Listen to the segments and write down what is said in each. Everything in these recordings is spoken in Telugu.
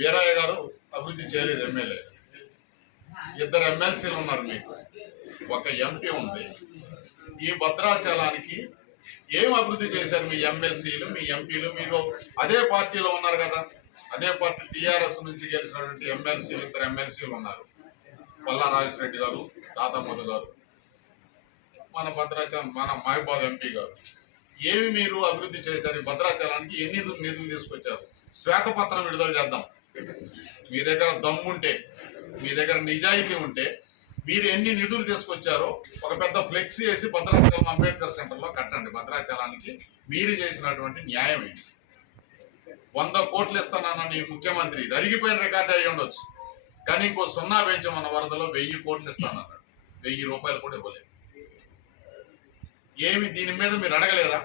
వీరయ్య గారు అభివృద్ధి చేయలేదు ఎమ్మెల్యే. ఇద్దరు ఎమ్మెల్సీలు ఉన్నారు, మీకు ఒక ఎంపీ ఉంది. ఈ భద్రాచలానికి ఏం అభివృద్ధి చేశారు మీ ఎమ్మెల్సీలు, మీ ఎంపీలు? మీరు అదే పార్టీలో ఉన్నారు కదా, అదే పార్టీ టీఆర్ఎస్ నుంచి గెలిచినటువంటి ఎమ్మెల్సీలు, ఇద్దరు ఎమ్మెల్సీలు ఉన్నారు, పల్లా రాజేశ్వరరెడ్డి గారు, తాతమ్మధు గారు, మన భద్రాచలం మన మహబాద్ ఎంపీ గారు. ఏమి మీరు అభివృద్ధి చేశారు? భద్రాచలానికి ఎన్ని నిధులు తీసుకొచ్చారు? శ్వేతపత్రం విడుదల చేద్దాం. మీ దగ్గర దమ్ముంటే, మీ దగ్గర నిజాయితీ ఉంటే మీరు ఎన్ని నిధులు తీసుకొచ్చారో ఒక పెద్ద ఫ్లెక్సీ వేసి భద్రాచలం అంబేద్కర్ సెంటర్లో కట్టండి. భద్రాచలానికి మీరు చేసినటువంటి న్యాయం ఏంటి? 100 కోట్లు ఇస్తానన్న నీ ముఖ్యమంత్రి, ఇది అరిగిపోయిన రికార్డు అయ్యి ఉండొచ్చు, కానీ ఇంకో 0 పెంచమన్న వరదలో 1000 కోట్లు ఇస్తానన్నాడు. 1000 రూపాయలు కూడా ఇవ్వలేదు. ఏమి దీని మీద మీరు అడగలేదా?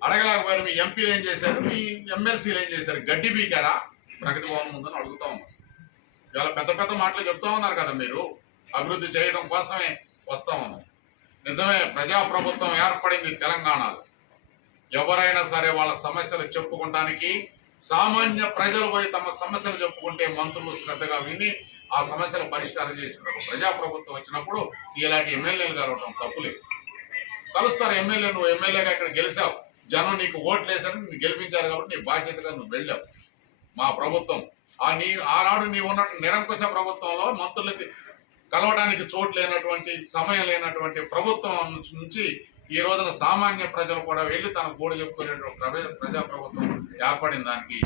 అడగలేకపోయారు. మీ ఎంపీలు ఏం చేశారు, మీ ఎమ్మెల్సీలు ఏం చేశారు? గడ్డి బీకారా ప్రగతి భవన్ ముందని అడుగుతా ఉన్నాం. ఇవాళ పెద్ద పెద్ద మాటలు చెప్తా ఉన్నారు కదా, మీరు అభివృద్ధి చేయడం కోసమే వస్తా ఉన్నాం. నిజమే, ప్రజాప్రభుత్వం ఏర్పడింది తెలంగాణలో. ఎవరైనా సరే వాళ్ళ సమస్యలు చెప్పుకోవడానికి, సామాన్య ప్రజలు పోయి తమ సమస్యలు చెప్పుకుంటే మంత్రులు శ్రద్ధగా విని ఆ సమస్యల పరిష్కారం చేసినప్పుడు ప్రజాప్రభుత్వం వచ్చినప్పుడు ఇలాంటి ఎమ్మెల్యేలు కలవటం తప్పులేదు. కలుస్తారు ఎమ్మెల్యే. నువ్వు ఎమ్మెల్యేగా ఇక్కడ గెలిచావు, జనం నీకు ఓట్లు వేశారు, నిన్ను గెలిపించారు కాబట్టి నీ బాధ్యతగా నువ్వు వెళ్ళావు. మా ప్రభుత్వం ఆనాడు నీవు ఉన్న నిరంకుశ ప్రభుత్వంలో మంత్రులకి కలవడానికి చోటు లేనటువంటి, సమయం లేనటువంటి ప్రభుత్వం నుంచి ఈ రోజున సామాన్య ప్రజలు కూడా వెళ్ళి తన గోడు చెప్పుకునేటువంటి ప్రజాప్రభుత్వం ఏర్పడిన దానికి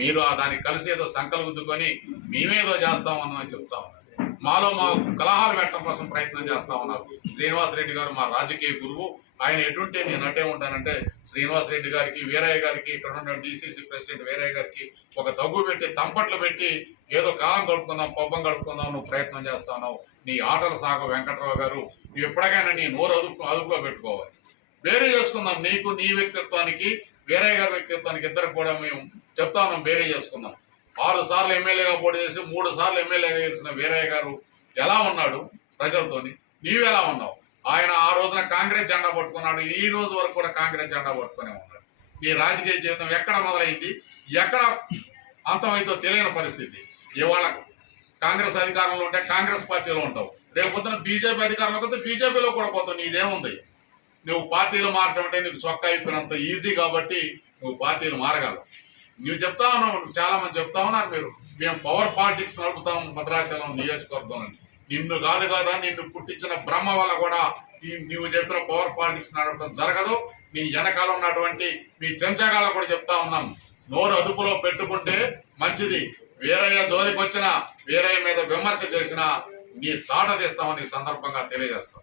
మీరు దానికి కలిసి ఏదో సంకల్పుద్దుకొని మేమేదో చేస్తామని చెప్తా ఉన్నారు. మాలో మా కలహాలు పెట్టడం కోసం ప్రయత్నం చేస్తా ఉన్నారు. శ్రీనివాసరెడ్డి గారు మా రాజకీయ గురువు. ఆయన ఎటుంటే నేను అట్టే ఉంటానంటే శ్రీనివాసరెడ్డి గారికి, వీరయ్య గారికి, ఇక్కడ ఉన్న డిసిసి ప్రెసిడెంట్ వీరయ్య గారికి ఒక తగ్గు పెట్టి, తంపట్లు పెట్టి ఏదో కాలం గడుపుకుందాం, పబ్బం గడుపుకుందాం నువ్వు ప్రయత్నం చేస్తా ఉన్నావు. నీ ఆటల సాగు వెంకట్రావు గారు, నువ్వు ఎప్పటికైనా నీ నోరు అదుపులో పెట్టుకోవాలి. వేరే చేసుకుందాం. నీకు, నీ వ్యక్తిత్వానికి, వీరయ్య గారి వ్యక్తిత్వానికి ఇద్దరికి కూడా మేము చెప్తా ఉన్నాం, వేరే చేసుకుందాం. 6 సార్లు ఎమ్మెల్యేగా పోటీ చేసి 3 సార్లు ఎమ్మెల్యేగా గెలిచిన వీరయ్య గారు ఎలా ఉన్నాడు ప్రజలతోని? నీవు ఎలా ఉన్నావు? ఆయన ఆ రోజున కాంగ్రెస్ జెండా పట్టుకున్నాడు, ఈ రోజు వరకు కూడా కాంగ్రెస్ జెండా పట్టుకునే ఉన్నాడు. నీ రాజకీయ జీవితం ఎక్కడ మొదలైంది, ఎక్కడ అంతమైందో తెలియని పరిస్థితి. ఇవాళ కాంగ్రెస్ అధికారంలో ఉంటే కాంగ్రెస్ పార్టీలో ఉంటావు, రేపు పొద్దున బీజేపీ అధికారంలోకి వస్తే బీజేపీలో కూడా పోతావు. నీదేముంది? నువ్వు పార్టీలు మారటం అంటే నీకు చొక్కా అయిపోయినంత ఈజీ కాబట్టి నువ్వు పార్టీలు మారగలవు. నువ్వు చెప్తా ఉన్నావు, చాలా మంది చెప్తా ఉన్నారు, మేము పవర్ పాలిటిక్స్ నడుపుతాం భద్రాచలం నియోజకవర్గం అని. నిన్ను కాదు కదా, నిన్ను పుట్టించిన బ్రహ్మ వల్ల కూడా నువ్వు చెప్పిన పవర్ పాలిటిక్స్ నడపడం జరగదు. నీ వెనకాల ఉన్నటువంటి మీ చెంచగాళ్ళ కూడా చెప్తా ఉన్నాం, నోరు అదుపులో పెట్టుకుంటే మంచిది. వీరయ్య జోలికి వచ్చినా, వీరయ్య మీద విమర్శ చేసినా నీ తాట తీస్తామని సందర్భంగా తెలియజేస్తాం.